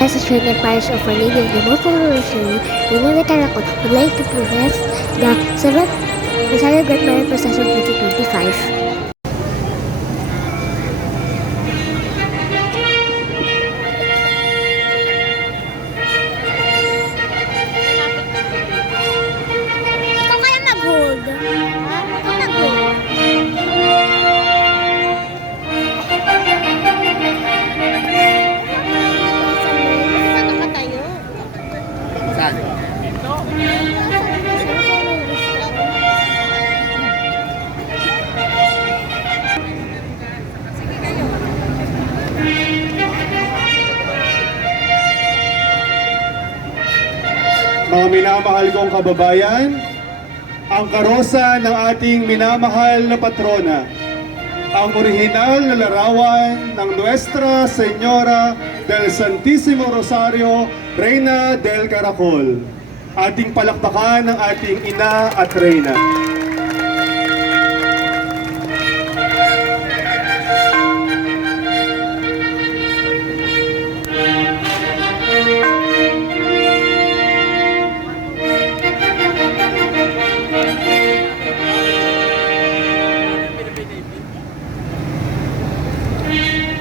As a Trinity Parish of Our Lady of the Most Revolutionary, Reyna de Caracol would like to present the 7th Rosario Grand Maria Procession 2025. Ikaw kaya mag-hold? Ikaw mag-hold? Saan nakatayo? Saan? Mga minamahal kong kababayan, ang karosa ng ating minamahal na patrona, ang orihinal na larawan ng Nuestra Señora del Santísimo Rosario, Reyna del Caracol. Ating palakpakan ng ating ina at reyna.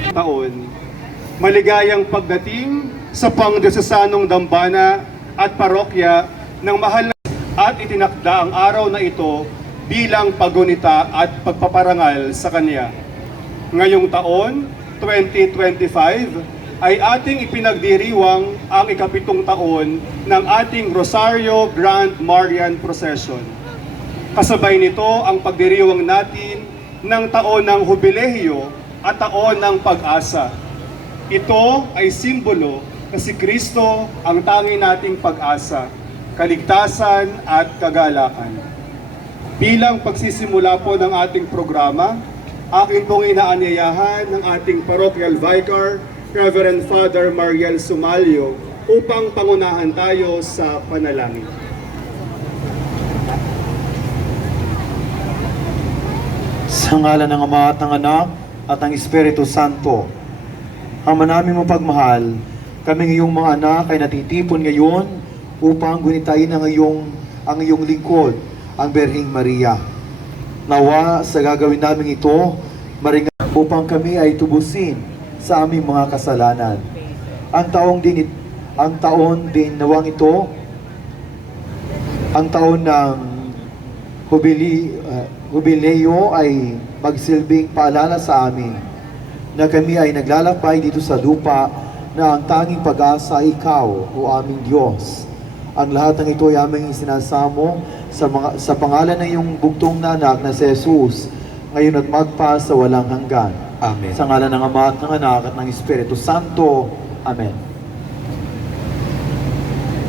Taon, maligayang pagdating sa pangdiosesanong dambana at parokya ng mahal na at itinakda ang araw na ito bilang pagunita at pagpaparangal sa Kanya. Ngayong taon, 2025, ay ating ipinagdiriwang ang ika-7 taon ng ating Rosario Grand Marian Procession. Kasabay nito ang pagdiriwang natin ng taon ng Jubileo at taon ng pag-asa. Ito ay simbolo na si Kristo ang tangi nating pag-asa, kaligtasan at kagalakan. Bilang pagsisimula po ng ating programa, akin pong inaanyayahan ng ating parochial vicar, Reverend Father Mariel Sumalio, upang pangunahan tayo sa panalangin. Sa ngalan ng Ama at ng Anak at ng Espiritu Santo, Ama namin mapagmahal, kami ngayong mga anak ay natitipon ngayon upang gunitain ang iyong lingkod, ang Berhing Maria. Nawa sa gagawin namin ito, maringan upang kami ay tubusin sa aming mga kasalanan. Ang taon din nawang ito, ang taon ng Jubileo ay magsilbing paalala sa amin na kami ay naglalakbay dito sa lupa na ang tanging pag-asa ay Ikaw, o aming Diyos. Ang lahat ng ito ay aming isinasamo sa pangalan ng iyong bugtong na anak na si Jesus, ngayon at magpa sa walang hanggan. Amen. Sa ngalan ng Ama at ng Anak at ng Espiritu Santo. Amen.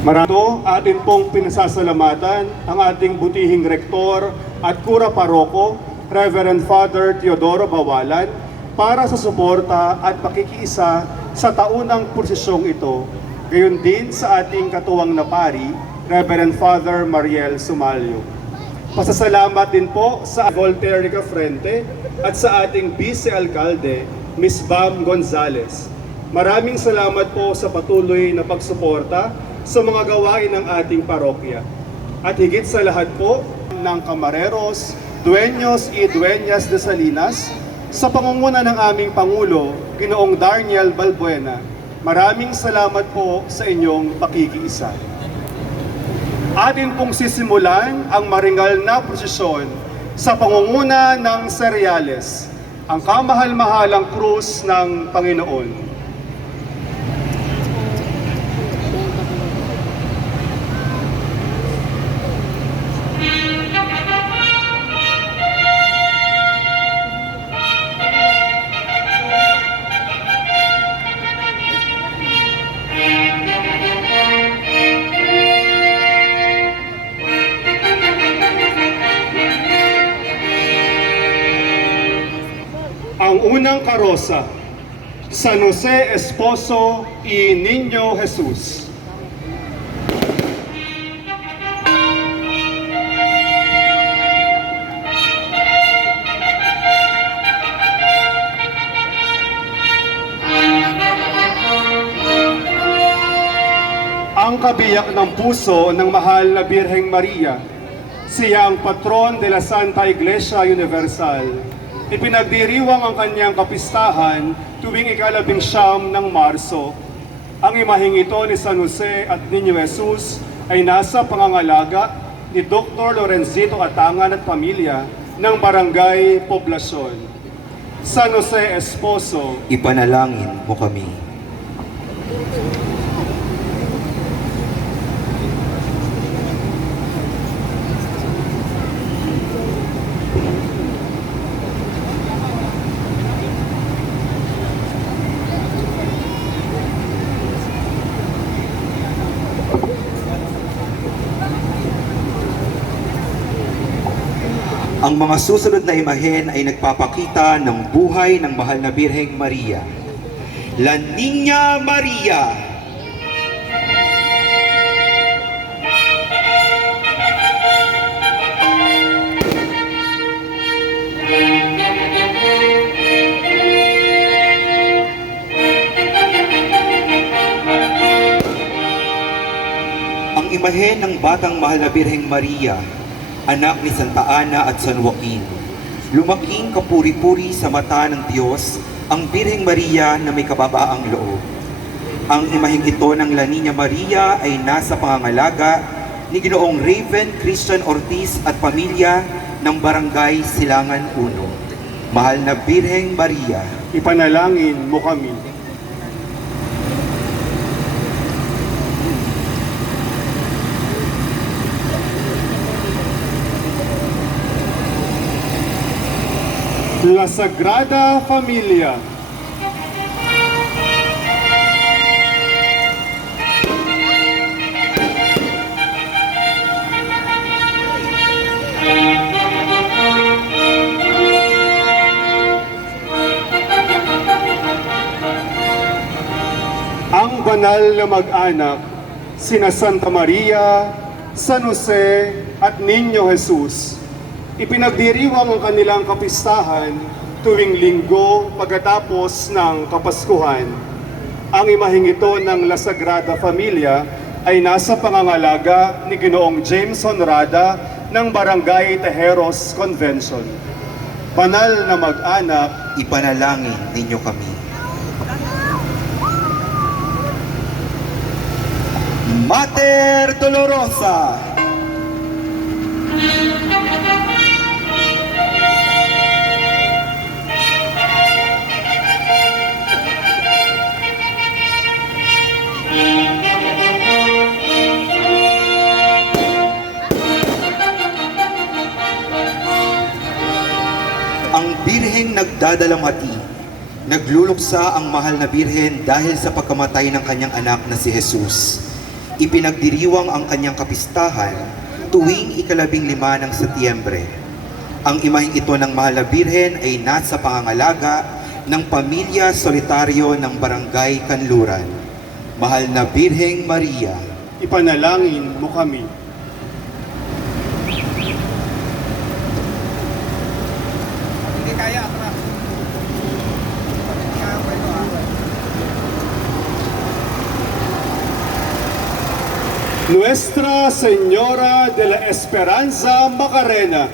Marami atin pong pinasasalamatan ang ating butihing rektor at kura paroko, Reverend Father Teodoro Bawalan, para sa suporta at pakikiisa sa taunang porsisyong ito. Gayon din sa ating katuwang na pari, Reverend Father Mariel Sumalio. Pasasalamat din po sa Voltaire Frente at sa ating vice-alcalde, Ms. Bam Gonzales. Maraming salamat po sa patuloy na pagsuporta sa mga gawain ng ating parokya. At higit sa lahat po ng kamareros, dueños y dueñas de Salinas, sa pangunguna ng aming Pangulo, Ginoong Darniel Balbuena, maraming salamat po sa inyong pakikiisa. Atin pong sisimulan ang maringal na prosesyon sa pangunguna ng Cereales, ang kamahal-mahalang krus ng Panginoon. Ang unang karosa, San Jose Esposo y Niño Jesus. ang kabiyak ng puso ng mahal na Birheng Maria. Siya ang patron de la Santa Iglesia Universal. Ipinagdiriwang ang kanyang kapistahan tuwing ika-19 ng Marso. Ang imaheng ito ni San Jose at Niño Jesus ay nasa pangangalaga ni Dr. Lorenzito Atangan at pamilya ng Barangay Poblasyon. San Jose Esposo, Ipanalangin mo kami. Ang mga susunod na imahen ay nagpapakita ng buhay ng mahal na Birheng Maria. La Niña Maria. Ang imahen ng batang mahal na Birheng Maria, anak ni Santa Ana at San Joaquin. Lumaking kapuri-puri sa mata ng Diyos ang Birheng Maria na may kababaang loob. Ang imaheng ito ng La Niña Maria ay nasa pangangalaga ni Ginoong Raven Christian Ortiz at pamilya ng Barangay Silangan 1. Mahal na Birheng Maria, ipanalangin mo kami. La Sagrada Familia. Ang banal na mag-anak, sina Santa Maria, San Jose at Niño Jesus, ipinagdiriwang ang kanilang kapistahan tuwing linggo pagkatapos ng Kapaskuhan. Ang imaheng ito ng La Sagrada Familia ay nasa pangangalaga ni Ginoong James Honrada ng Barangay Tejeros Convention. Banal na mag-anak, ipanalangin ninyo kami. Mater Dolorosa. Ang Birheng nagdadalamhati, nagluluksa ang mahal na Birhen dahil sa pagkamatay ng kanyang anak na si Jesus. Ipinagdiriwang ang kanyang kapistahan tuwing ika-15 ng Setyembre. Ang imaheng ito ng mahal na Birhen ay nasa pangangalaga ng pamilya solitaryo ng Barangay Kanluran. Mahal na Birheng Maria, ipanalangin mo kami. Nuestra Señora de la Esperanza Macarena.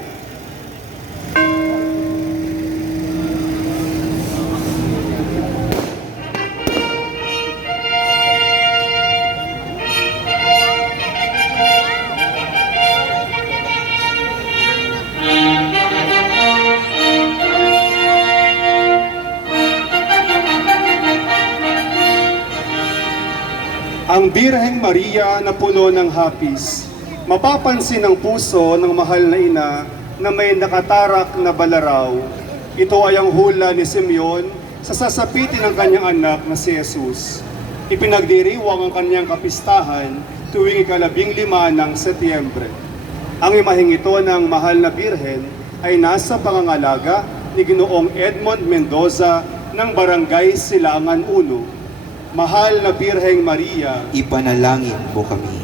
Ang Birheng Maria na puno ng hapis, mapapansin ang puso ng mahal na ina na may nakatarak na balaraw. Ito ay ang hula ni Simeon sa sasapitin ng kanyang anak na si Jesus. Ipinagdiriwang ang kanyang kapistahan tuwing ika-15 ng Setyembre. Ang imaheng ito ng mahal na Birhen ay nasa pangangalaga ni Ginoong Edmond Mendoza ng Barangay Silangan 1. Mahal na Birheng Maria, ipanalangin mo kami.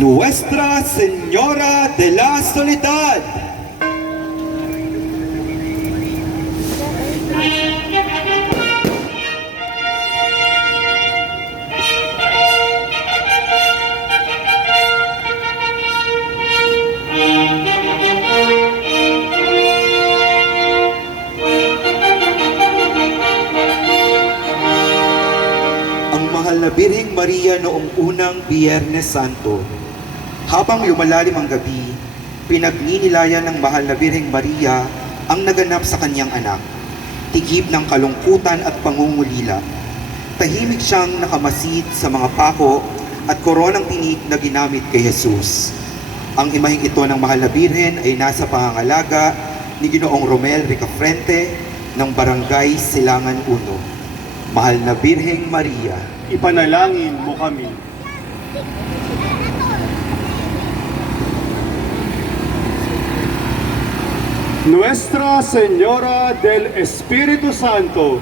Nuestra Señora de la Soledad. Ang mahal na Birheng Maria noong unang Biyernes Santo. Habang lumalalim ang gabi, pinagninilayan ng mahal na Birheng Maria ang naganap sa kanyang anak. Tigib ng kalungkutan at pangungulila. Tahimik siyang nakamasid sa mga pako at koronang tinik na ginamit kay Jesus. Ang imaheng ito ng mahal na Birhen ay nasa pangangalaga ni Ginoong Romel Ricafrente ng Barangay Silangan 1. Mahal na Birheng Maria, Ipanalangin mo kami. Nuestra Señora del Espíritu Santo,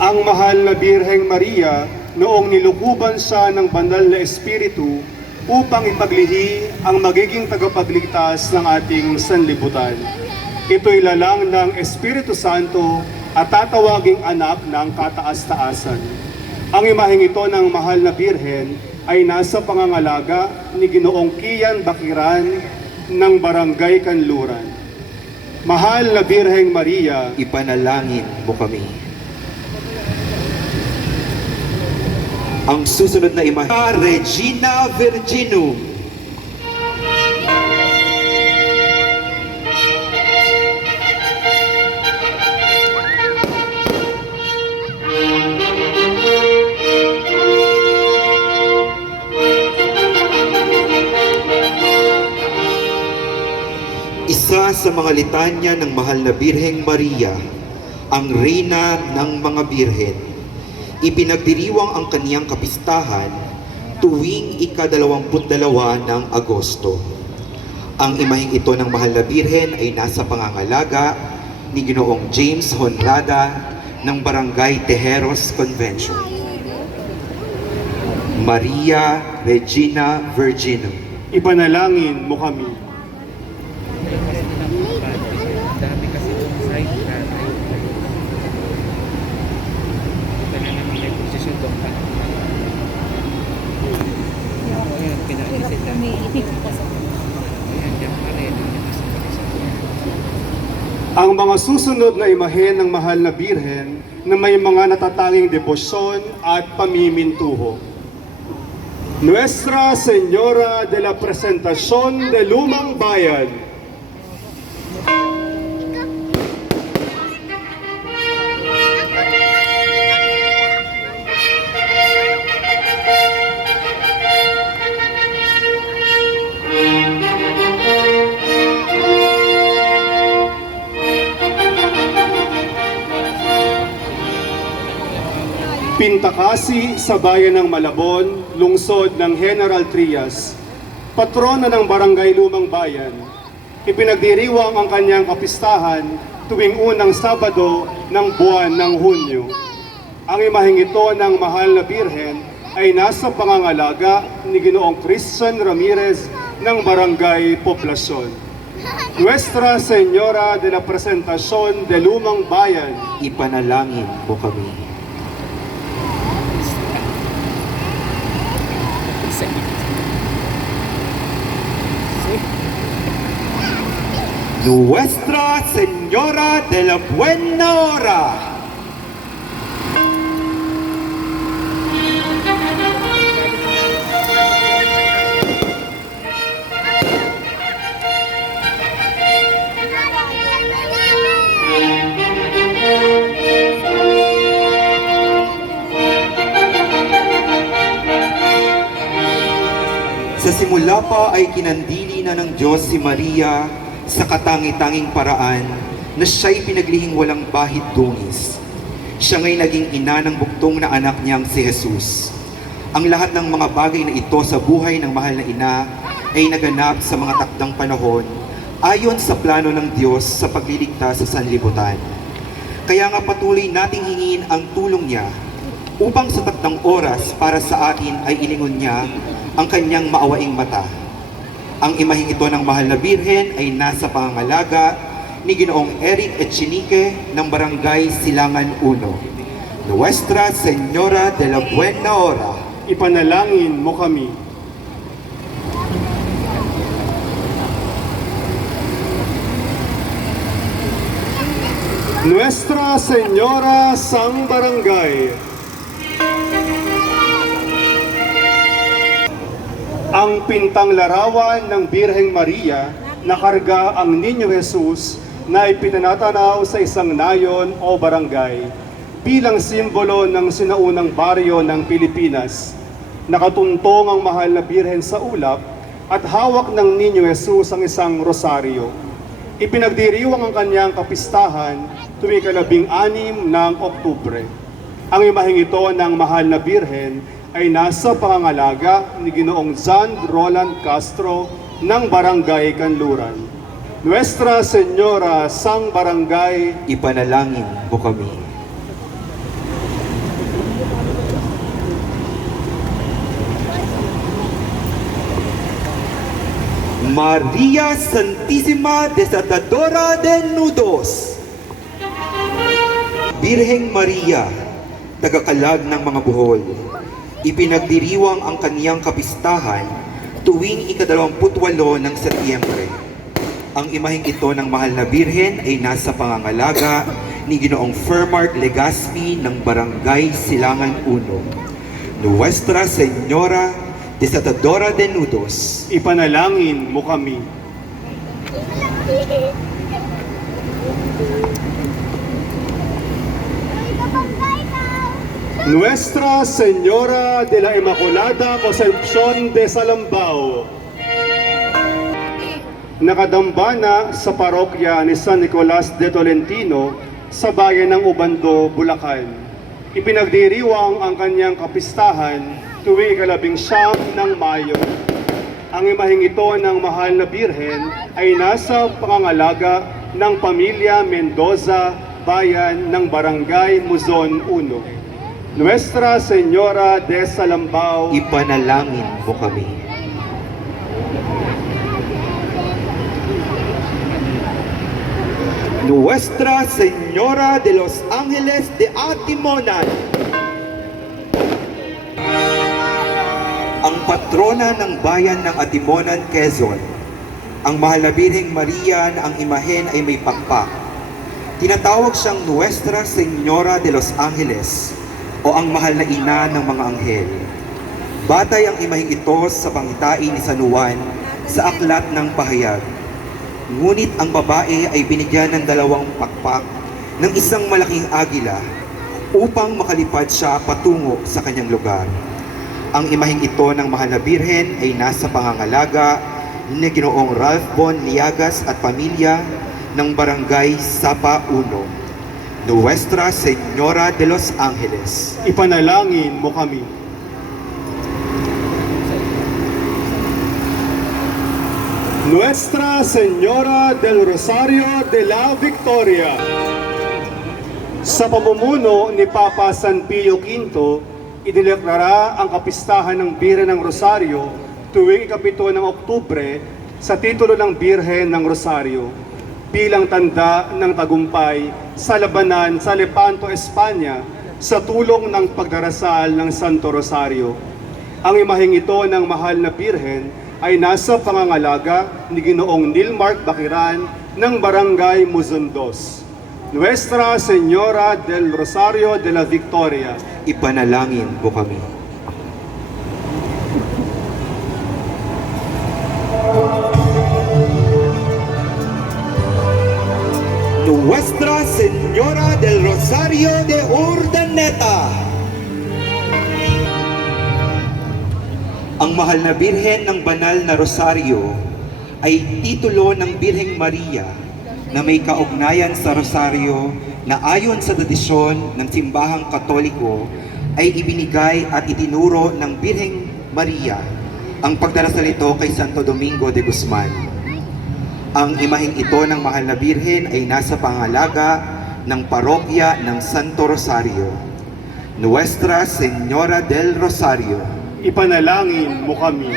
ang mahal na Birheng Maria noong nilukuban siya ng banal na Espiritu upang ipaglihi ang magiging tagapagligtas ng ating sanlibutan. Ito'y lalang ng Espiritu Santo at tatawaging anak ng kataas-taasan. Ang imaheng ito ng mahal na Birhen ay nasa pangangalaga ni Ginoong Kian Bakiran ng Barangay Kanluran. Mahal na Birheng Maria, ipanalangin mo kami. Ang susunod na imahe, Regina Virginum. Isa sa mga litanya ng mahal na Birheng Maria, ang Reyna ng mga Birhen. Ipinagdiriwang ang kaniyang kapistahan tuwing ika-22 ng Agosto. Ang imaheng ito ng mahal na Birhen ay nasa pangangalaga ni Ginoong James Honrada ng Barangay Tejeros Convention. Maria Regina Virginum. ipanalangin mo kami. Dami kasi yung side na ito na naman may posisyon doon pa. Ayan, pinalisit na. Ayan, dyan pa rin. Ang mga susunod na imahen ng mahal na Birhen na may mga natatanging debosyon at pamimintuho. Nuestra Señora de la Presentación de Lumang Bayan. Pintakasi sa bayan ng Malabon, lungsod ng General Trias, patrona ng Barangay Lumang Bayan, ipinagdiriwang ang kanyang kapistahan tuwing unang Sabado ng buwan ng Hunyo. Ang imaheng ito ng mahal na Birhen ay nasa pangangalaga ni Ginoong Christian Ramirez ng Barangay Poblacion. Nuestra Señora de la Presentación de Lumang Bayan, Ipanalangin mo kami. Nuestra Señora de la Buena Hora. Sa simula pa ay kinandili na ng Diyos si Maria sa katangi-tanging paraan na siya'y pinaglihing walang bahid dungis. Siya nga'y naging ina ng buktong na anak niyang si Jesus. Ang lahat ng mga bagay na ito sa buhay ng mahal na ina ay naganap sa mga takdang panahon ayon sa plano ng Diyos sa pagliligtas sa sanlibutan. Kaya nga patuloy nating hingin ang tulong niya upang sa takdang oras para sa atin ay ilingon niya ang kanyang maawaing mata. Ang imaheng ito ng mahal na Birhen ay nasa pangangalaga ni Ginoong Eric Echenique ng Barangay Silangan 1. Nuestra Señora de la Buena Hora. Ipanalangin mo kami. Nuestra Señora Sang Barangay. Ang pintang larawan ng Birheng Maria na karga ang Niño Jesus na ipinanatanaw sa isang nayon o barangay bilang simbolo ng sinaunang baryo ng Pilipinas. Nakatuntong ang mahal na Birhen sa ulap at hawak ng Niño Jesus ang isang rosaryo. Ipinagdiriwang ang kanyang kapistahan tuwing 16 ng Oktubre. Ang imaheng ito ng mahal na Birhen ay nasa pangangalaga ni Ginoong John Roland Castro ng Barangay Kanluran. Nuestra Señora Sang Barangay. Ipanalangin mo kami. Maria Santísima Desatadora de Nudos. Birheng Maria, tagakalag ng mga buhol, ipinagdiriwang ang kaniyang kapistahan tuwing ika-28 ng Setyembre. Ang imaheng ito ng mahal na Birhen ay nasa pangangalaga ni Ginoong Fermark Legaspi ng Barangay Silangan 1. Nuestra Señora Desatadora de Nudos. Ipanalangin mo kami. Nuestra Señora de la Inmaculada Concepción de Salambao. Nakadambana sa parokya ni San Nicolas de Tolentino sa bayan ng Ubando, Bulacan. Ipinagdiriwang ang kanyang kapistahan tuwing 19 ng Mayo. Ang imaheng ito ng mahal na Birhen ay nasa pangangalaga ng pamilya Mendoza, bayan ng Barangay Muzon 1. Nuestra Señora de Salambao. Ipanalangin mo kami. Nuestra Señora de los Ángeles de Atimonan. Ang patrona ng bayan ng Atimonan, Quezon, ang mahal na Birheng Maria na ang imahen ay may pakpak. Tinatawag siyang Nuestra Señora de los Ángeles o ang mahal na ina ng mga anghel. Batay ang imaheng ito sa pangitain ni San Juan sa aklat ng pahayag. Ngunit ang babae ay binigyan ng 2 pakpak ng isang malaking agila upang makalipad siya patungo sa kanyang lugar. Ang imaheng ito ng mahal na Birhen ay nasa pangangalaga ni Ginoong Ralph Bon Liagas at pamilya ng Barangay Sapa 1. Nuestra Señora de los Ángeles. Ipanalangin mo kami. Nuestra Señora del Rosario de la Victoria. Sa pamumuno ni Papa San Pio V, idineklara ang kapistahan ng Birhen ng Rosario tuwing 7 ng Oktubre sa titulo ng Birhen ng Rosario bilang tanda ng tagumpay sa labanan sa Lepanto, Espanya sa tulong ng pagdarasal ng Santo Rosario. Ang imaheng ito ng mahal na Birhen ay nasa pangangalaga ni Ginoong Nilmark Bakiran ng Barangay Muzondos. Nuestra Señora del Rosario de la Victoria. Ipanalangin mo kami. Nuestra Señora del Rosario de Urdaneta. Ang mahal na Birhen ng Banal na Rosario ay titulo ng Birheng Maria na may kaugnayan sa Rosario na ayon sa tradisyon ng simbahang Katoliko ay ibinigay at itinuro ng Birheng Maria ang pagdarasal ito kay Santo Domingo de Guzman. Ang imaheng ito ng Mahal na Birhen ay nasa pangalaga ng parokya ng Santo Rosario, Nuestra Señora del Rosario. Ipanalangin mo kami.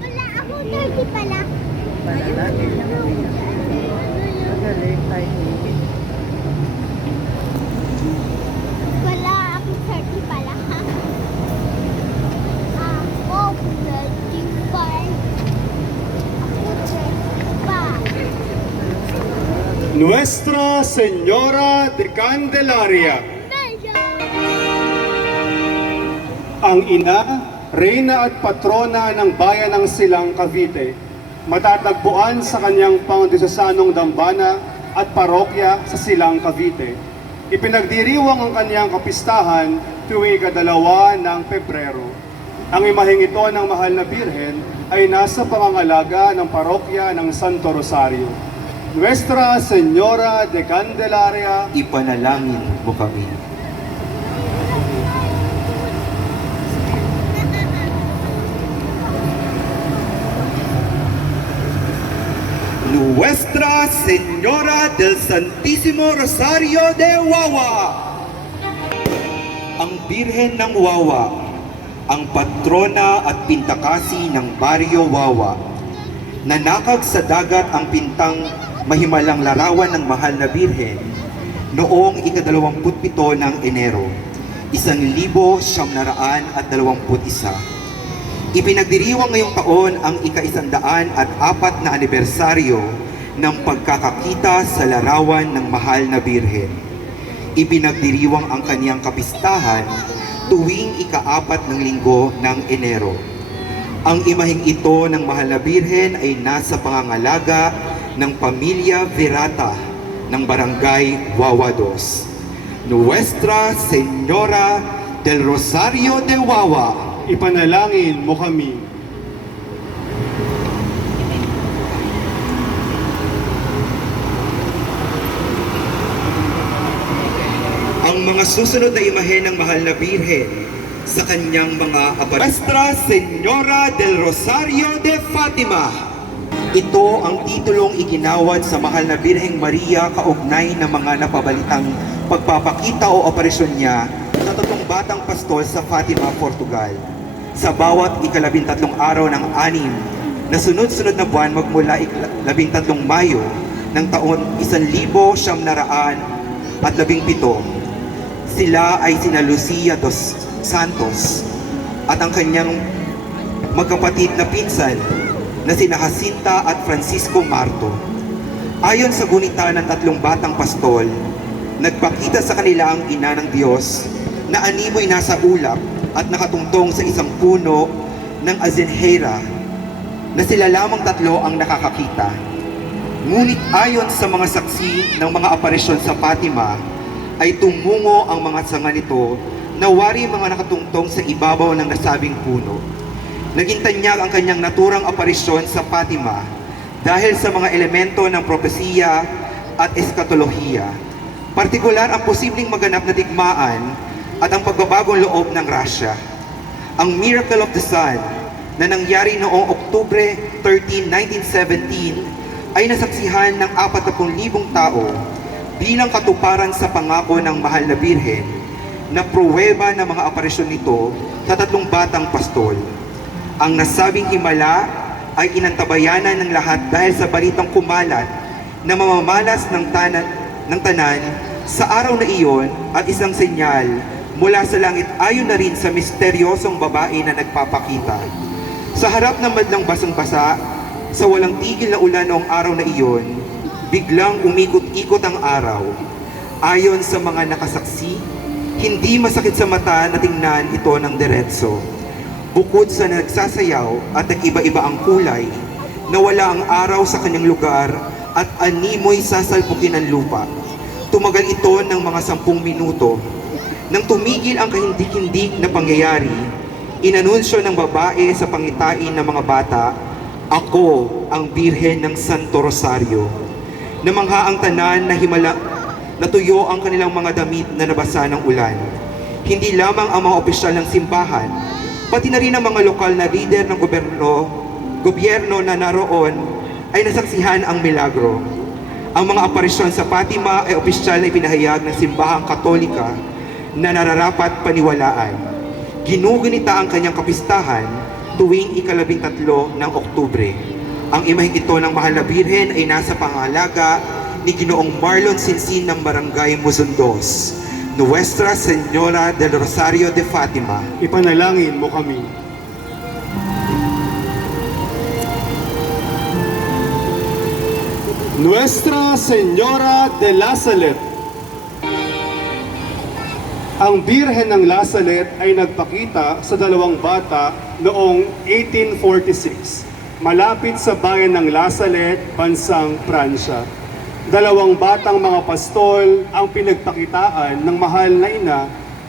Wala ako, 30 pala. Wala ako, 30 pala, ha? Ako, 35. Ako, 35. Nuestra Señora de Candelaria, ang ina, reyna at patrona ng bayan ng Silang Cavite, matatagpuan sa kanyang pangdiosesanong dambana at parokya sa Silang Cavite. Ipinagdiriwang ang kanyang kapistahan tuwing ika-2 ng Pebrero. Ang imaheng ito ng Mahal na Birhen ay nasa pangangalaga ng parokya ng Santo Rosario. Nuestra Señora de Candelaria, Ipanalangin mo kami. Nuestra Señora del Santísimo Rosario de Wawa, ang Birhen ng Wawa, ang patrona at pintakasi ng Baryo Wawa. Nanakag sa dagat ang pintang mahimalang larawan ng Mahal na Birhen noong ika-27 ng Enero, 1921. Ipinagdiriwang ngayong taon ang ika-104 na anibersaryo ng pagkakakita sa larawan ng Mahal na Birhen. Ipinagdiriwang ang kaniyang kapistahan tuwing ika-4 ng linggo ng Enero. Ang imaheng ito ng Mahal na Birhen ay nasa pangangalaga ng Pamilya Verata ng Barangay Wawa 2. Nuestra Señora del Rosario de Wawa, ipanalangin mo kami. ang mga susunod na imahe ng Mahal na Birhen sa kanyang mga Nuestra Señora del Rosario de Fatima. Ito ang titulong iginawad sa Mahal na Birheng Maria kaugnay ng mga napabalitang pagpapakita o operasyon niya sa 3 batang pastol sa Fatima, Portugal. Sa bawat ika-13 araw ng 6 na sunod-sunod na buwan magmula ika-13 Mayo ng taon 1917, sila ay sina Lucia dos Santos at ang kanyang magkapatid na pinsan na sina Jacinta at Francisco Marto. Ayon sa gunita ng 3 batang pastol, nagpakita sa kanila ang ina ng Diyos na animoy nasa ulap at nakatungtong sa isang puno ng azenjera na sila lamang 3 ang nakakakita. Ngunit ayon sa mga saksi ng mga aparisyon sa Fatima, ay tumungo ang mga sanga nito na wari mga nakatungtong sa ibabaw ng nasabing puno. Naging tanyag ang kanyang naturang aparisyon sa Fatima dahil sa mga elemento ng propesiya at eskatolohiya. Partikular ang posibleng maganap na digmaan at ang pagbabagong loob ng Russia. Ang Miracle of the Sun na nangyari noong Oktubre 13, 1917 ay nasaksihan ng 40,000 tao bilang katuparan sa pangako ng Mahal na Birhen na pruweba ng mga aparisyon nito sa 3 batang pastol. Ang nasabing himala ay inantabayanan ng lahat dahil sa balitang kumalat na mamamalas ng tanan sa araw na iyon at isang senyal mula sa langit ayon na rin sa misteryosong babae na nagpapakita. Sa harap ng madlang basang-basa, sa walang tigil na ulan noong araw na iyon, biglang umikot-ikot ang araw. Ayon sa mga nakasaksi, hindi masakit sa mata na tingnan ito ng diretso. Bukod sa nagsasayaw at nag-iba-iba ang kulay, nawala ang araw sa kanyang lugar at animoy sasalpukin ang lupa. Tumagal ito ng mga 10 minuto. Nang tumigil ang kahindik-hindik na pangyayari, inanunsyo ng babae sa pangitain ng mga bata, "Ako ang Birhen ng Santo Rosario." Namangha ang tanan na natuyo ang kanilang mga damit na nabasa ng ulan. Hindi lamang ang mga opisyal ng simbahan, pati na rin ang mga lokal na leader ng gobyerno na naroon ay nasaksihan ang milagro. Ang mga aparisyon sa Fatima ay opisyal na ipinahayag ng simbahang Katolika na nararapat paniwalaan. Ginugunita ang kanyang kapistahan tuwing ika-13 ng Oktubre. Ang imaheng ito ng Mahal na Birhen ay nasa pangalaga ni Ginoong Marlon Sinsin ng Barangay Muzundos, Nuestra Señora del Rosario de Fatima. Ipanalangin mo kami. Nuestra Señora de la Salet. Ang Birhen ng La Salet ay nagpakita sa dalawang bata noong 1846, malapit sa bayan ng La Salet, bansang Pransya. Dalawang batang mga pastol ang pinagpakitaan ng mahal na ina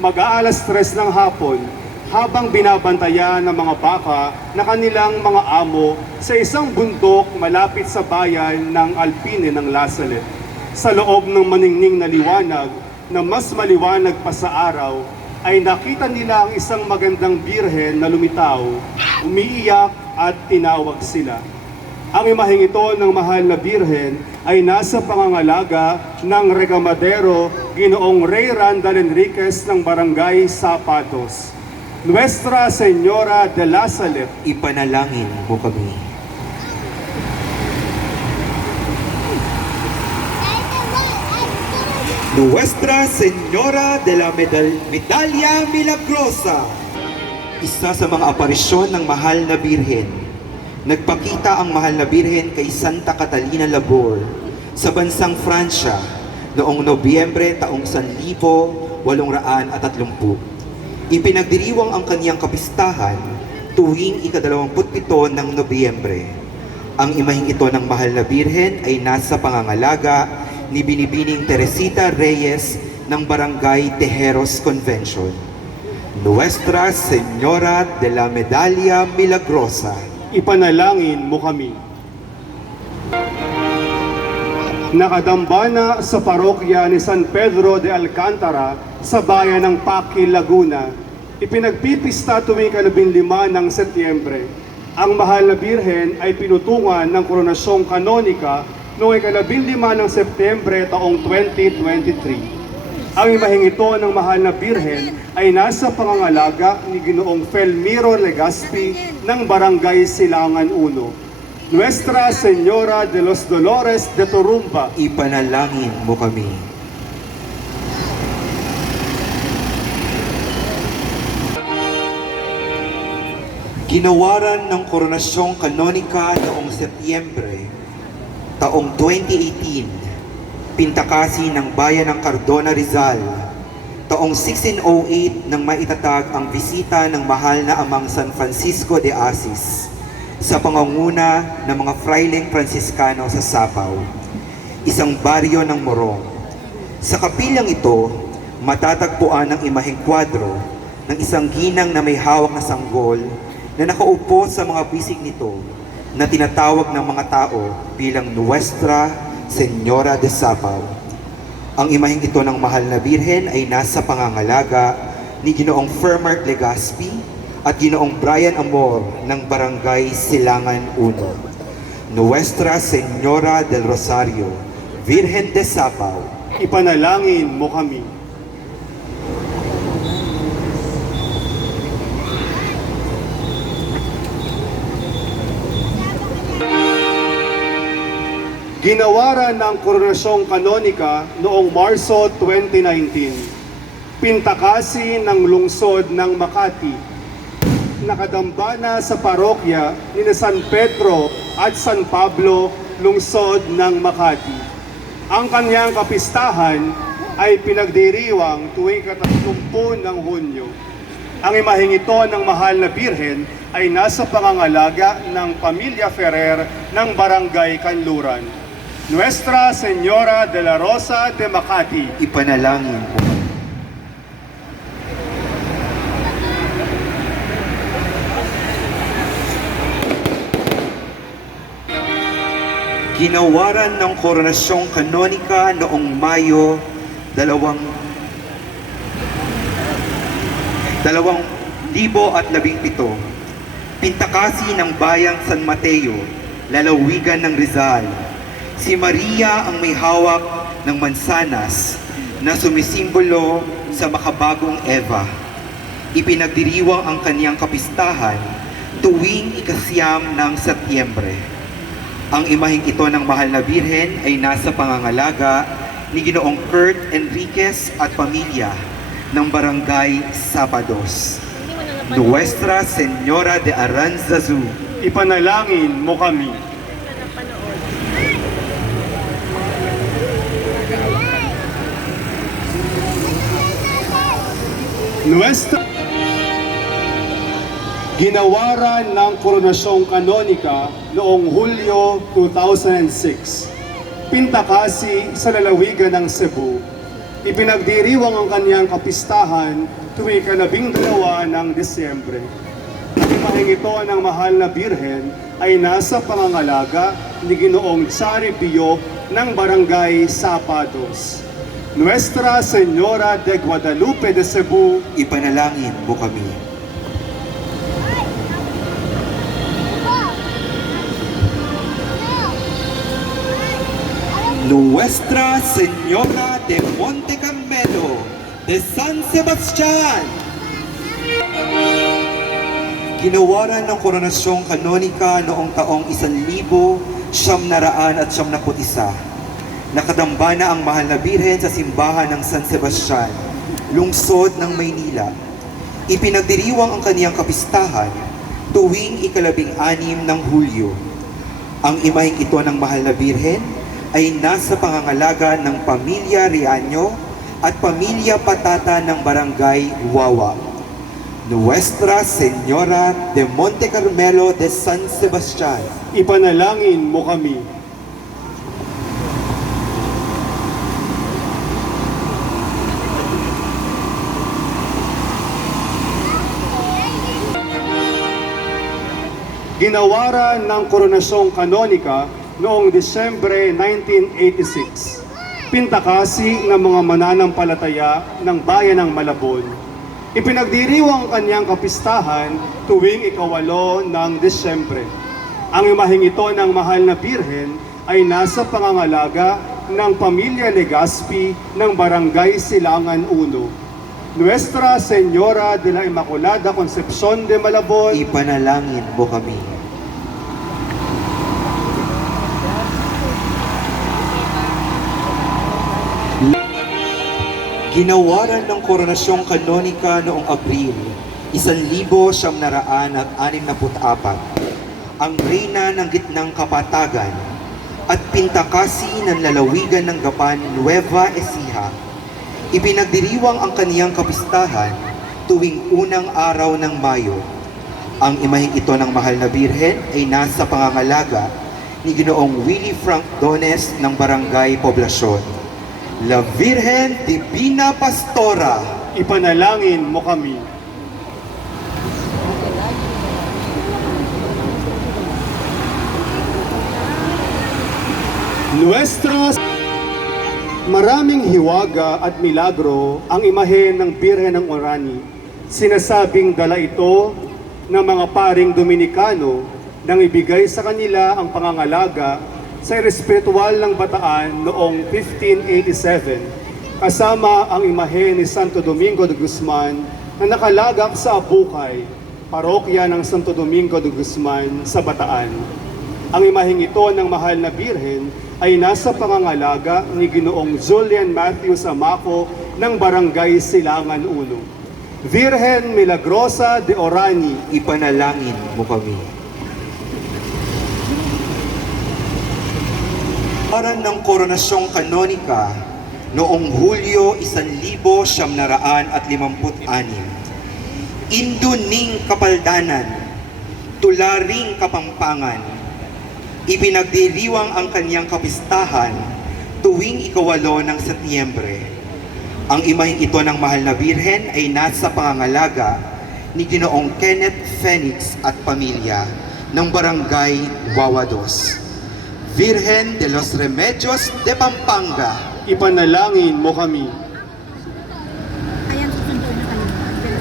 mag-aalas 3 ng hapon habang binabantayan ng mga baka na kanilang mga amo sa isang bundok malapit sa bayan ng Alpine ng La Salet. Sa loob ng maningning na liwanag na mas maliwanag pa sa araw, ay nakita nila ang isang magandang birhen na lumitaw, umiiyak at tinawag sila. Ang imaheng ito ng mahal na birhen ay nasa pangangalaga ng regamadero Ginoong Ray Randall Enriquez ng Barangay Sapatos. Nuestra Señora de la Salet. Ipanalangin mo kami. Nuestra Señora de la Medalla Milagrosa. Isa sa mga aparisyon ng Mahal na Birhen. Nagpakita ang Mahal na Birhen kay Santa Catalina Labor sa bansang Fransya noong Nobyembre taong 1830. Ipinagdiriwang ang kaniyang kapistahan tuwing ika-27 ng Nobyembre. Ang imaheng ito ng Mahal na Birhen ay nasa pangangalaga ni Binibining Teresita Reyes ng Barangay Tejeros Convention. Nuestra Señora de la Medalla Milagrosa. Ipanalangin mo kami. Nakadambana sa parokya ni San Pedro de Alcantara sa bayan ng Paquil, Laguna, ipinagpipista tuwing ika-15 ng Setyembre. Ang Mahal na Birhen ay pinutungan ng Koronasyong Kanonika noong ika-15 ng Setyembre taong 2023. Ang imaheng ito ng Mahal na Birhen ay nasa pangangalaga ni Ginoong Felmiro Legaspi ng Barangay Silangan 1. Nuestra Señora de los Dolores de Torumba. Ipanalangin mo kami. Ginawaran ng Koronasyong Kanonika noong Setyembre taong 2018, pintakasi ng bayan ng Cardona, Rizal. Taong 1608 nang maitatag ang bisita ng mahal na amang San Francisco de Asis sa pangunguna ng mga Frailing Franciscano sa Sapaw, isang baryo ng Morong. Sa kapilang ito, matatagpuan ang imaheng kwadro ng isang ginang na may hawak na sanggol na nakaupo sa mga bisig nito na tinatawag ng mga tao bilang Nuestra Señora de Sapaw. Ang imaheng ito ng Mahal na Birhen ay nasa pangangalaga ni Ginoong Fermart Legaspi at Ginoong Brian Amor ng Barangay Silangan 1. Nuestra Señora del Rosario, Virgen de Sapaw. Ipanalangin mo kami. Ginawaran ng Koronasyong Kanonika noong Marso 2019. Pintakasi ng lungsod ng Makati. Nakadambana sa parokya ni San Pedro at San Pablo, lungsod ng Makati. Ang kanyang kapistahan ay pinagdiriwang tuwing 30 ng Hunyo. Ang imaheng ito ng Mahal na Birhen ay nasa pangangalaga ng Pamilya Ferrer ng Barangay Kanluran. Nuestra Señora de la Rosa de Makati. Ipanalangin mo. Ginawaran ng Koronasyong Kanonika noong Mayo 2017, Pintakasi ng Bayang San Mateo, lalawigan ng Rizal. Si Maria ang may hawak ng mansanas na sumisimbolo sa makabagong Eva. Ipinagdiriwang ang kaniyang kapistahan tuwing ika-9 ng Setyembre. Ang imaheng ito ng Mahal na Birhen ay nasa pangangalaga ni Ginoong Kurt Enriquez at pamilya ng Barangay Sapados. Nuestra Señora de Aranzazu, Ipanalangin mo kami. Nuestra Ginawaran ng Koronasyong Kanonika noong Hulyo 2006. Pintakasi sa lalawigan ng Cebu. Ipinagdiriwang ang kanyang kapistahan tuwing ika-12 ng Disyembre. Ang imaheng ito ng Mahal na Birhen ay nasa pangangalaga ni Ginoong Chari Pio ng Barangay Sapados. Nuestra Señora de Guadalupe de Cebu, ipanalangin mo kami. Nuestra Señora de Monte Carmelo de San Sebastian, ginawaran ng Koronasyong Kanonika noong taong 1971. Nakadambana ang Mahal na Birhen sa simbahan ng San Sebastian, lungsod ng Maynila. Ipinagdiriwang ang kaniyang kapistahan tuwing ika-16 ng Hulyo. Ang imaheng ito ng Mahal na Birhen ay nasa pangangalaga ng Pamilya Riaño at Pamilya Patata ng Barangay Wawa. Nuestra Señora de Monte Carmelo de San Sebastian, ipanalangin mo kami. Ginawaran ng Koronasyong Kanonika noong Disyembre 1986. Pintakasi ng mga mananampalataya ng bayan ng Malabon. Ipinagdiriwang ang kanyang kapistahan tuwing ika-8 ng Disyembre. Ang imaheng ito ng Mahal na Birhen ay nasa pangangalaga ng Pamilya Legaspi ng Barangay Silangan 1. Nuestra Señora de la Inmaculada Concepcion de Malabon, ipanalangin mo kami. Ginawaran ng Koronasyong Kanonika noong Abril 1964 ang Reyna ng Gitnang Kapatagan at Pintakasi ng lalawigan ng Gapan, Nueva Ecija. Ipinagdiriwang ang kaniyang kapistahan tuwing unang araw ng Mayo. Ang imaheng ito ng Mahal na Birhen ay nasa pangangalaga ni Ginoong Willie Frank Dones ng Barangay Poblacion. La Virgen Divina Pastora, ipanalangin mo kami. Nuestras maraming hiwaga at milagro ang imahen ng Birhen ng Orani. Sinasabing dala ito ng mga paring Dominikano nang ibigay sa kanila ang pangangalaga sa espiritual ng Bataan noong 1587, kasama ang imahe ni Santo Domingo de Guzman na nakalagak sa Abukay, parokya ng Santo Domingo de Guzman sa Bataan. Ang imaheng ito ng Mahal na Birhen ay nasa pangangalaga ni Ginoong Julian Matthew Samaco ng Barangay Silangan 1. Virgen Milagrosa de Orani, ipanalangin mo kami. Ginawaran ng Koronasyong Kanonika noong Hulyo 1956. Induning Kapaldanan, Tularing Kapampangan, ipinagdiriwang ang kaniyang kapistahan tuwing ika-8 ng Setyembre. Ang imaheng ito ng Mahal na Birhen ay nasa pangangalaga ni Ginoong Kenneth Phoenix at pamilya ng Barangay Wawados. Virgen de los Remedios de Pampanga, Ipanalangin mo kami. Ayan, susundo na kayo. Pero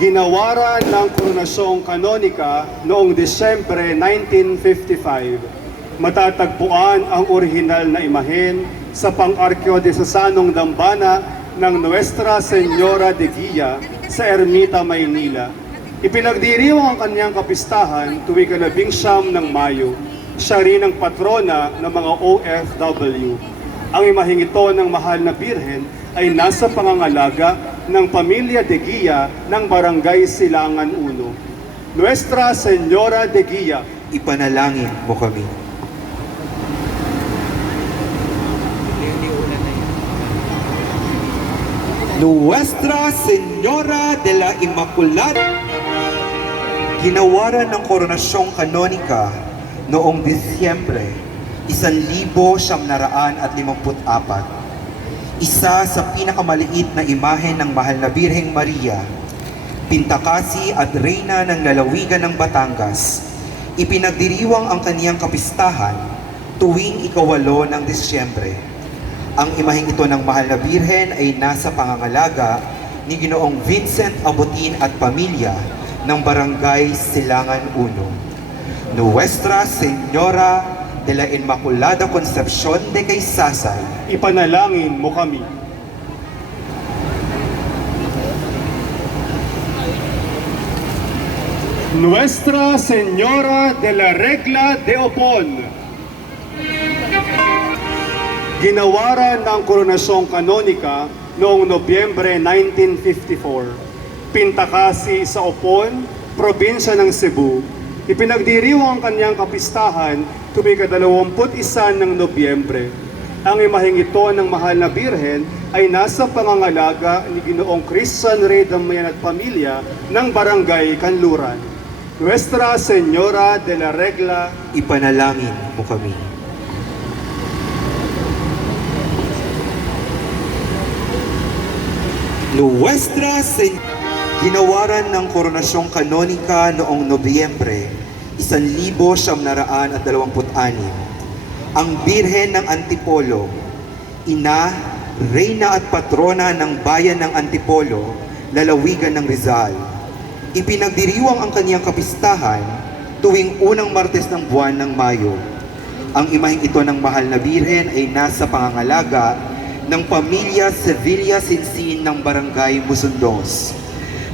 Ginawaran ng Koronasyong Kanonika noong Disyembre 1955. Matatagpuan ang orihinal na imahen sa pang-arkyodesasanong dambana ng Nuestra Señora de Guia sa Ermita, Maynila. Ipinagdiriwang ang kanyang kapistahan tuwing 19 ng Mayo. Siya rin ang patrona ng mga OFW. Ang imaheng ito ng mahal na Birhen ay nasa pangangalaga ng pamilya de Guia ng Barangay Silangan 1. Nuestra Señora de Guia, ipanalangin mo kami. Nuestra Señora de la Immaculada, ginawaran ng Koronasyong Kanonika noong Disyembre 1954. Isa sa pinakamaliit na imahen ng mahal na Birheng Maria, Pintakasi at Reyna ng Lalawigan ng Batangas. Ipinagdiriwang ang kaniyang kapistahan tuwing 8 ng Disyembre. Ang imaheng ito ng mahal na Birhen ay nasa pangangalaga ni Ginoong Vincent Abutin at pamilya ng Barangay Silangan 1. Nuestra Señora de la Inmaculada Concepcion de Queysasay, ipanalangin mo kami. Nuestra Señora de la Regla de Opon, ginawaran ng Koronasyong Kanonika noong Nobyembre 1954. Pintakasi sa Opon, probinsya ng Cebu. Ipinagdiriwang ang kanyang kapistahan tuwing 21 ng Nobyembre. Ang imaheng ito ng mahal na Birhen ay nasa pangangalaga ni Ginoong Christian Rey Damayan at pamilya ng Barangay Kanluran. Nuestra Señora de la Regla, ipanalangin mo kami. Nuestra Señora, ginawaran ng Koronasyong Kanonika noong Nobyembre 1926. Ang Birhen ng Antipolo, ina, reyna at patrona ng bayan ng Antipolo, lalawigan ng Rizal. Ipinagdiriwang ang kaniyang kapistahan tuwing unang Martes ng buwan ng Mayo. Ang imaheng ito ng mahal na Birhen ay nasa pangangalaga ng pamilya Sevilla Sinsin ng Barangay Musundos.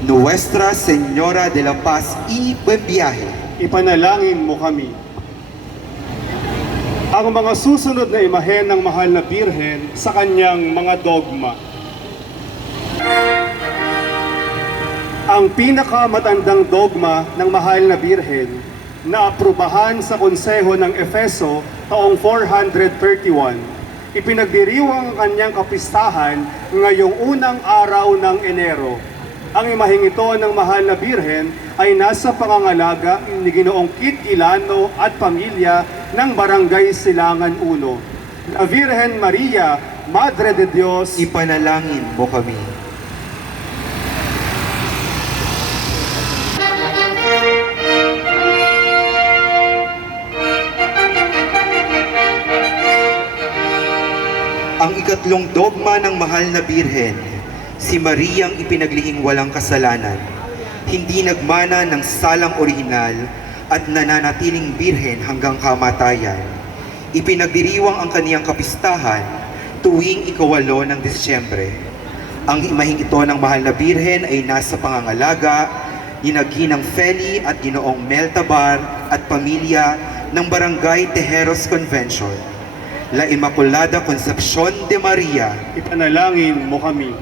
Nuestra Señora de la Paz y Buen Viaje, ipanalangin mo kami. Ang mga susunod na imahen ng mahal na Birhen sa kanyang mga dogma. Ang pinakamatandang dogma ng mahal na Birhen na aprubahan sa Konseho ng Efeso taong 431. Ipinagdiriwang ang kanyang kapistahan ngayong unang araw ng Enero. Ang imaheng ito ng mahal na Birhen ay nasa pangangalaga ni Ginoong Kit Ilano at pamilya ng Barangay Silangan 1. La Virgen Maria, Madre de Dios, ipanalangin mo kami. Ang ikatlong dogma ng mahal na Birhen, si Mariang ipinaglihing walang kasalanan, hindi nagmana ng salang orihinal at nananatiling birhen hanggang kamatayan. Ipinagdiriwang ang kaniyang kapistahan tuwing 8 ng Disyembre. Ang imaheng ito ng mahal na Birhen ay nasa pangangalaga ni Ginang Feli at Ginoong Meltabar at pamilya ng Barangay Tejeros Convention. La Immaculada Concepcion de Maria, ipanalangin mo kami.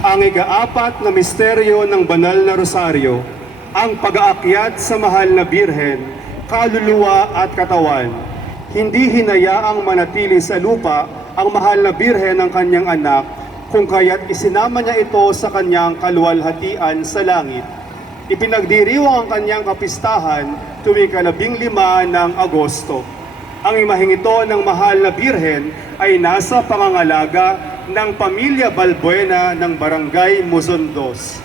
Ang ika-4 na misteryo ng Banal na Rosaryo, ang pag-aakyat sa mahal na Birhen, kaluluwa at katawan. Hindi hinayaang manatili sa lupa ang mahal na Birhen ng kanyang anak, kung kaya't isinama niya ito sa kanyang kaluwalhatian sa langit. Ipinagdiriwang ang kanyang kapistahan tuwing 15 ng Agosto. Ang imaheng ito ng mahal na Birhen ay nasa pangangalaga ng pamilya Balbuena ng Barangay Muzondos.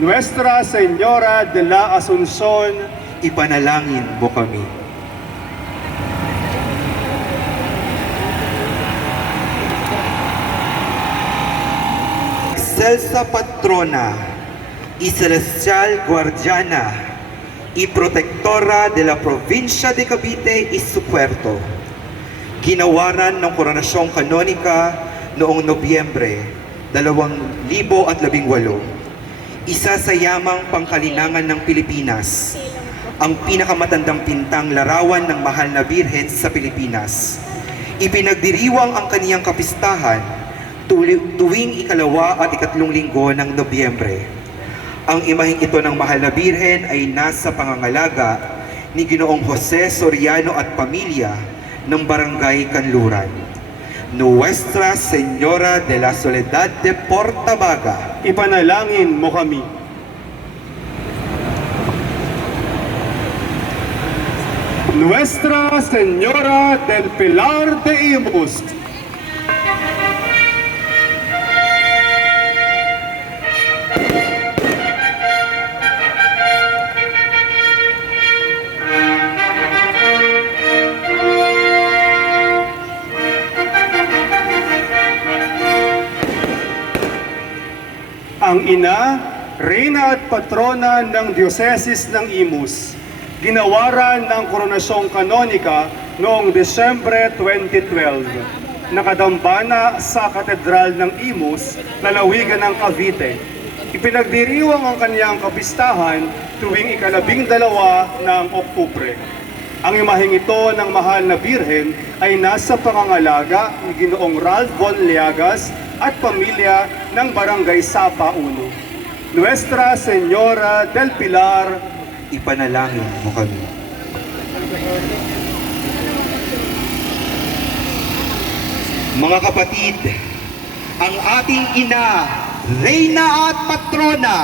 Nuestra Señora de la Asuncion, Ipanalangin mo kami. Excelsa Patrona y Celestial Guardiana y Protectora de la Provincia de Cavite y su puerto. Ginawaran ng Koronasyong Kanonika noong Nobyembre 2018. Isa sa yamang pangkalinangan ng Pilipinas, ang pinakamatandang pintang larawan ng mahal na Birhen sa Pilipinas. Ipinagdiriwang ang kaniyang kapistahan tuwing 2 at 3 linggo ng Nobyembre. Ang imaheng ito ng mahal na Birhen ay nasa pangangalaga ni Ginoong Jose Soriano at pamilya ng Barangay Kanluran. Nuestra Señora de la Soledad de Portabaga, ipanalangin mo kami. Nuestra Señora del Pilar de Imus, ang ina, reyna at patrona ng Dioceses ng Imus, ginawaran ng Koronasyong Kanonika noong Desyembre 2012, nakadambana sa Katedral ng Imus, lalawigan ng Cavite. Ipinagdiriwang ang kanyang kapistahan tuwing 12 ng Oktubre. Ang imaheng ito ng mahal na Birhen ay nasa pangangalaga ni Ginoong Ralph Von Liagas at pamilya ng Barangay Sapa 1. Nuestra Señora del Pilar, ipanalangin mo kami. Mga kapatid, ang ating ina, reyna at patrona,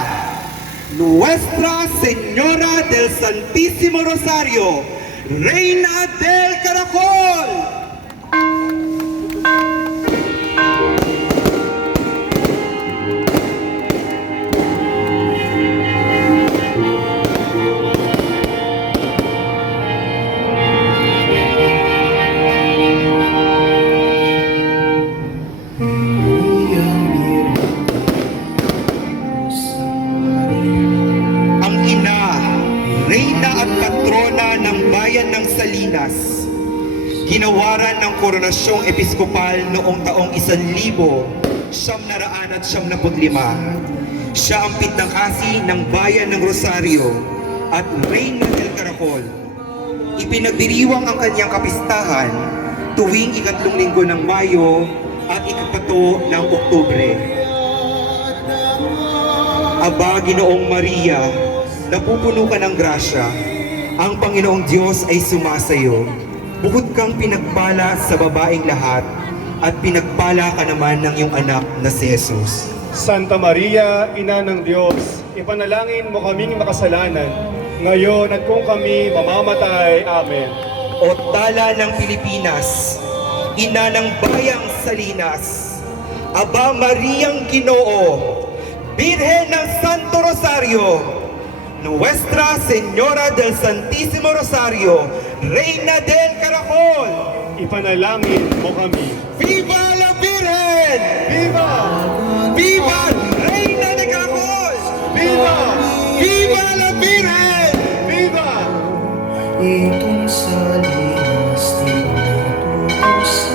Nuestra Señora del Santísimo Rosario, Reina del Caracol! Ginawaran ng Koronasyong Episkopal noong taong 1975. Siya ang pitangkasi ng bayan ng Rosario at Reina del Caracol. Ipinagdiriwang ang kanyang kapistahan tuwing 3 linggo ng Mayo at 4 ng Oktubre. Aba, Ginoong Maria, napupuno ka ng grasya. Ang Panginoong Diyos ay sumasayo. Bukod kang pinagpala sa babaeng lahat at pinagpala ka naman ng iyong anak na si Jesus. Santa Maria, Ina ng Diyos, ipanalangin mo kaming makasalanan, ngayon at kung kami mamamatay. Amen. O tala ng Pilipinas, ina ng bayang Salinas, Aba Mariang Ginoo, Birhen ng Santo Rosario, Nuestra Señora del Santísimo Rosario, Reina del Caracol, Ipanalangin mo kami. Viva la Virgen! Viva! Viva Reina del Caracol! Viva! Viva la Virgen! Viva! Itong salinas tinutusan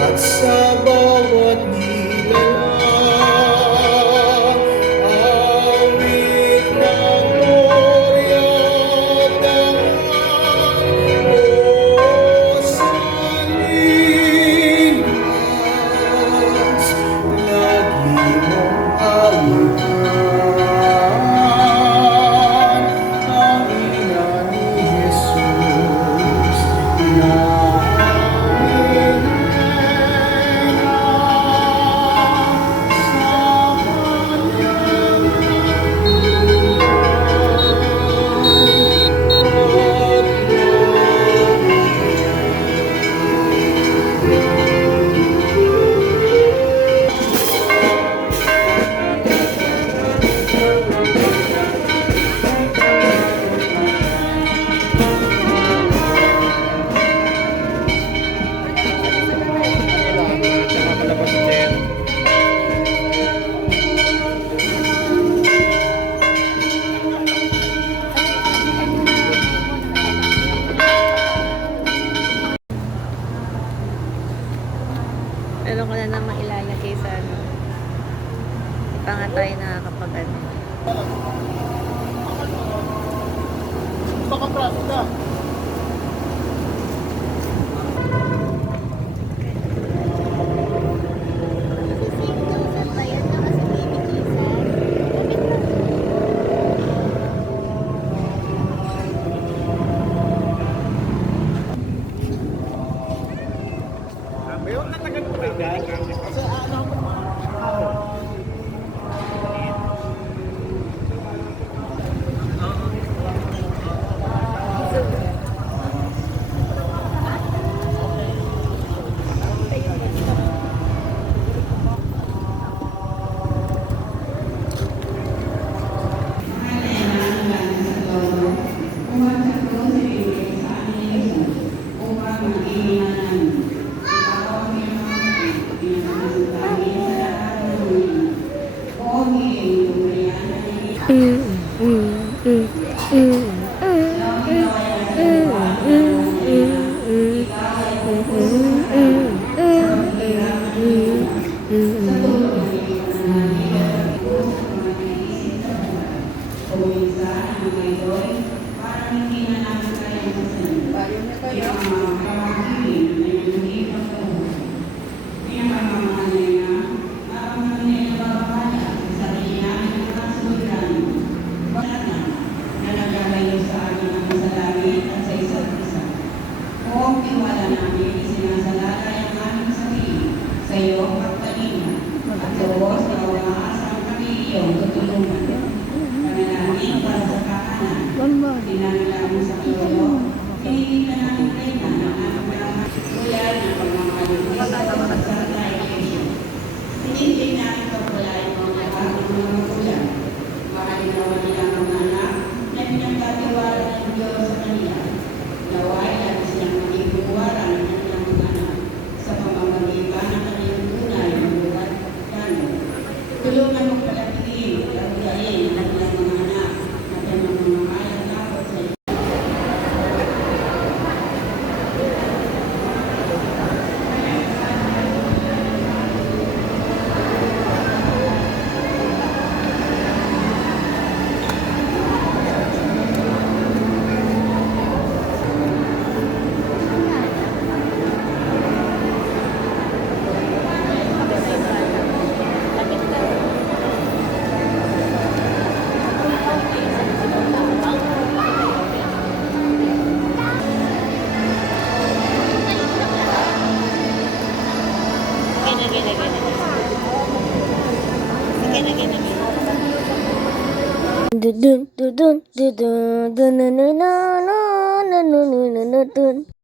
at sa bawat nilalang awit ng gloria at dangal o salinas lagi mong awitan ang ina ni Jesus na Meron ko na namang ilalagay sa ano. Hindi pa nga tayo nakakapag ano. Dun dun dun dun dun dun dun dun dun dun dun dun dun dun.